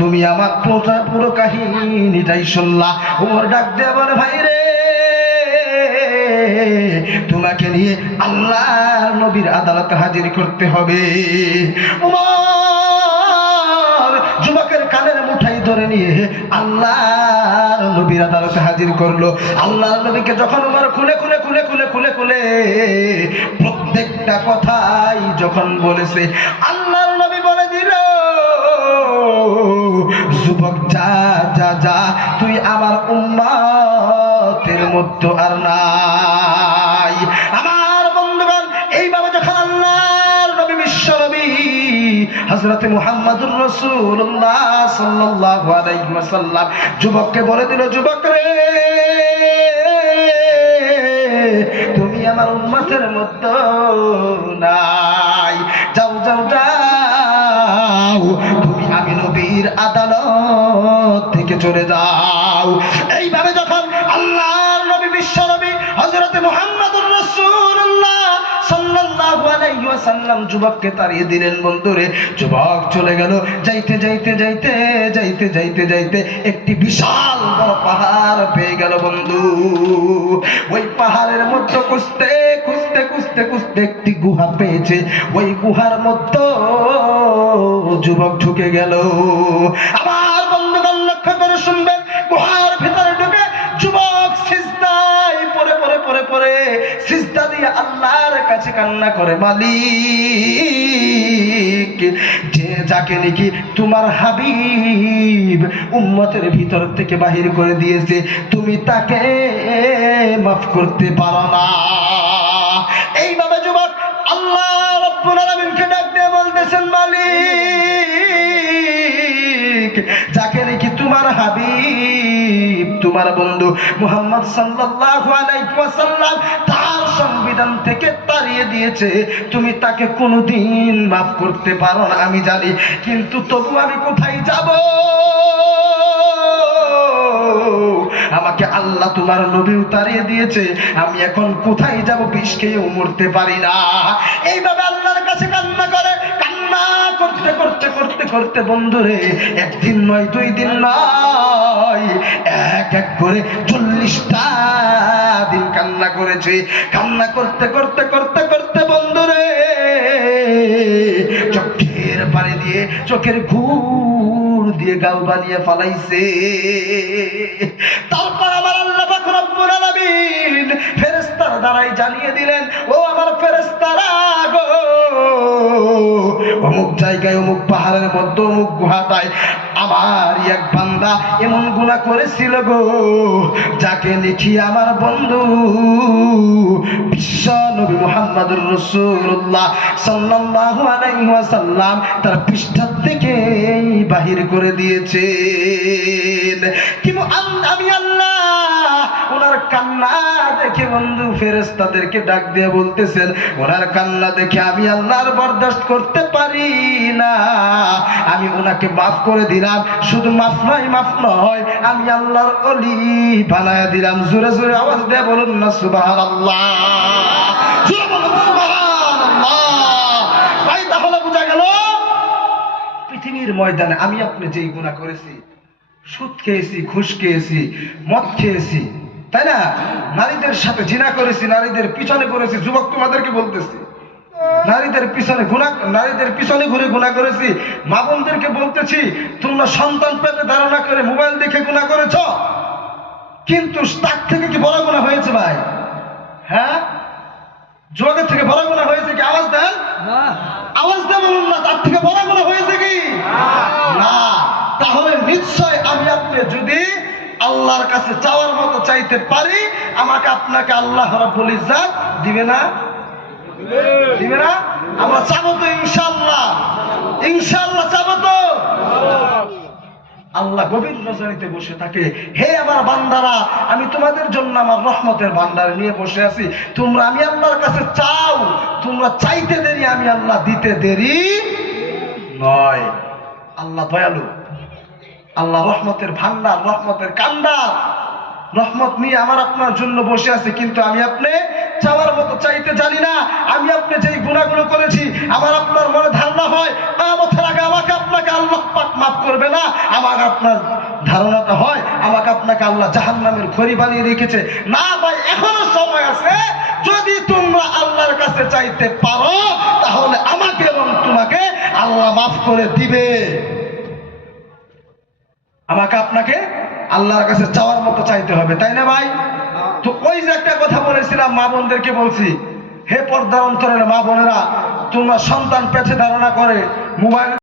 তুমি আমার পুরো কাহিনীটাই শুনলা। ওমর ডাক দিয়ে বলে, ভাই রে, তোমাকে নিয়ে আল্লাহর নবীর আদালতে হাজির করতে হবে। ওমর যুবকের কানের মুঠাই ধরে নিয়ে আল্লাহর নবীর আদালতে হাজির করলো। আল্লাহর নবীকে যখন ওমর খুলে খুলে খুলে খুলে খুলে খুলে প্রত্যেকটা কথাই যখন বলেছে, আল্লাহর নবী বলে দিল, যুবক যা যা যা, তুই আমার উম্মতের মধ্যে আর নাই। আমার বন্ধুগণ, এইভাবে যখন আল্লাহর নবী বিশ্ব নবী হযরত মুহাম্মদুর রাসূলুল্লাহ সাল্লাল্লাহু আলাইহি ওয়াসাল্লাম যুবককে বলে দিল, যুবক রে, তুমি আমার উম্মতের মধ্যে নাই, যাও যাও যাও, তুমি আমি নবীর আদালত থেকে চলে যাও। এইভাবে যখন আল্লাহর নবী বিশ্ব নবী হযরত মুহাম্মদুর রাসূলুল্লাহ সাল্লাল্লাহু আলাইহি ওয়াসাল্লাম যুবককে তাড়িয়ে দিলেন। বন্ধুরে, যুবক চলে গেল। যাইতে যাইতে যাইতে যাইতে যাইতে যাইতে একটি বিশাল বড় পাহাড় পেয়ে গেল। বন্ধু, ওই পাহাড়ের মধ্যে খুঁজতে খুঁজতে খুঁজতে খুঁজতে একটি গুহা পেয়েছে। ওই গুহার মধ্যে যুবক ঢুকে গেল। আমার বন্ধুগণ লক্ষ্য করে শুনবেন, গুহার ভিতরে ঢুকে যুবক সিজদায় পড়ে পড়ে পড়ে পড়ে সিজদা দিয়ে আল্লাহর কাছে কান্না করে, মালিক, যে যাকে নাকি তোমার হাবিব উম্মতের ভিতর থেকে বাহির করে দিয়েছে, তুমি তাকে মাফ করতে পারো না। এইভাবে যুবক আল্লাহ রাব্বুল আলামিনকে ডাক দিয়ে বলতেছেন, মালিক, যাকে নাকি তোমার হাবিব তোমার বন্ধু মুহাম্মদ সাল্লাল্লাহু আলাইহি ওয়াসাল্লাম তার সংবিধান থেকে তাড়িয়ে দিয়েছে, তুমি তাকে কোনোদিন মাফ করতে পারো না আমি জানি, কিন্তু তবু আমি কোথায় যাব? আমাকে আল্লাহ তোমার নবী তাড়িয়ে দিয়েছে, আমি এখন কোথায় যাব? বিষ খেয়েও মরতে পারি না। এইভাবে আল্লাহর কাছে কান্না করে, কান্না করতে করতে করতে করতে বন্ধুরে, একদিন নয়, দুই দিন নয়, এক এক করে 40টা দিন কান্না করেছে। কান্না করতে করতে করতে করতে বন্ধুরে, চোখের পানি দিয়ে, চোখের ঘুর দিয়ে গাল বানিয়ে ফালাইছে। তারপর আমার আল্লাহ পাক রব্বুল আলামিন ফেরেশতার দ্বারাই জানিয়ে দিলেন, ও আমার ফেরেশতারা গো, অমুক জায়গায়, অমুক পাহাড়ের মধ্যে, অমুক গুহাটায় আমার এক বান্দা এমন গুনাহ করেছিল গো, যাকে লিখি আমার বন্ধু বিশ্ব নবী মুহাম্মদুর রাসূলুল্লাহ সাল্লাল্লাহু আলাইহি ওয়াসাল্লাম তার পৃষ্ঠা থেকে বাহির করে দিয়েছেন। কিন্তু আমি আল্লাহ ওনার কান্না দেখে বন্ধু ফেরেশতাদেরকে ডাক দিয়ে বলতেছেন, ওনার কান্না দেখে আমি আল্লাহর বরদাস্ত করতে পারি না, আমি ওনাকে মাফ করে দিলাম। শুধু মাফ নয়, আমি আল্লাহর ওলি বানায় দিলাম। জোরে জোরে আওয়াজ দিয়ে বলুন না সুবহানাল্লাহ, জোরে বলুন সুবহানাল্লাহ। ভাই, তাহলে বোঝা গেল পৃথিবীর ময়দানে আমি আপনি যেই গুনাহ করেছি, সুদ খেয়েছি, ঘুষ খেয়েছি, মদ খেয়েছি, তাই না, নারীদের সাথে জিনা করেছি, নারীদের পিছনে করেছি, যুবক তোমাদেরকে বলতেছি, নারীদের পিছনে ঘুরে গুনাহ করেছি, মা বোনদেরকে বলতেছি, তোমরা সন্তান পেতে ধারণা করে মোবাইল দেখে গুনাহ করেছ, কিন্তু তার থেকে কি বড় গুনাহ হয়েছে ভাই? হ্যাঁ, যুবকের থেকে বড় গুনাহ হয়েছে কি? আওয়াজ দেন, আওয়াজ দেন, বলুন না, তার থেকে বড় গুনাহ হয়েছে কি? না। তাহলে নিশ্চয় আমি আপনি যদি আল্লাহর কাছে চাওয়ার মতো চাইতে পারি, আমাকে আপনাকে আল্লাহ রাব্বুল ইজ্জত দিবে না? দিবে না? আমরা চাবো তো ইনশাআল্লাহ, ইনশাআল্লাহ চাবো তো। আল্লাহ গভীর রজনীতে বসে থাকে, হে আমার বান্দারা, আমি তোমাদের জন্য আমার রহমতের ভান্ডার নিয়ে বসে আছি, তোমরা আমি আল্লাহর কাছে চাও, তোমরা চাইতে দেরি, আমি আল্লাহ দিতে দেরি নয়। আল্লাহ দয়ালু, আল্লাহ রহমতের ভান্ডার, রহমতের কান্ডার, রহমত নিয়ে আমার আপনার জন্য বসে আছে, কিন্তু আমি আপনি চাওয়ার মতো চাইতে জানি না। আমি আপনি যেই গুনাহগুলো করেছি, আমার আপনার মনে ধারণা হয় কিয়ামতের আগে আমাকে আপনাকে আল্লাহ পাক মাফ করবে না, আমাকে আপনার ধারণাটা হয় আমাকে আপনাকে আল্লাহ জাহান্নামের খড়ি বানিয়ে রেখেছে। না ভাই, এখনো সময় আছে। যদি তোমরা আল্লাহর কাছে চাইতে পারো তাহলে আমাকে এবং তোমাকে আল্লাহ মাফ করে দিবে। আমাকে আপনাকে আল্লাহর কাছে চাওয়ার মতো চাইতে হবে, তাই না ভাই? তো ওই যে একটা কথা বলেছিলাম, মা বোনদেরকে বলছি, হে পর্দার অন্তরের মা বোনেরা, তোমরা সন্তান পেটে ধারণা করে মোবাইল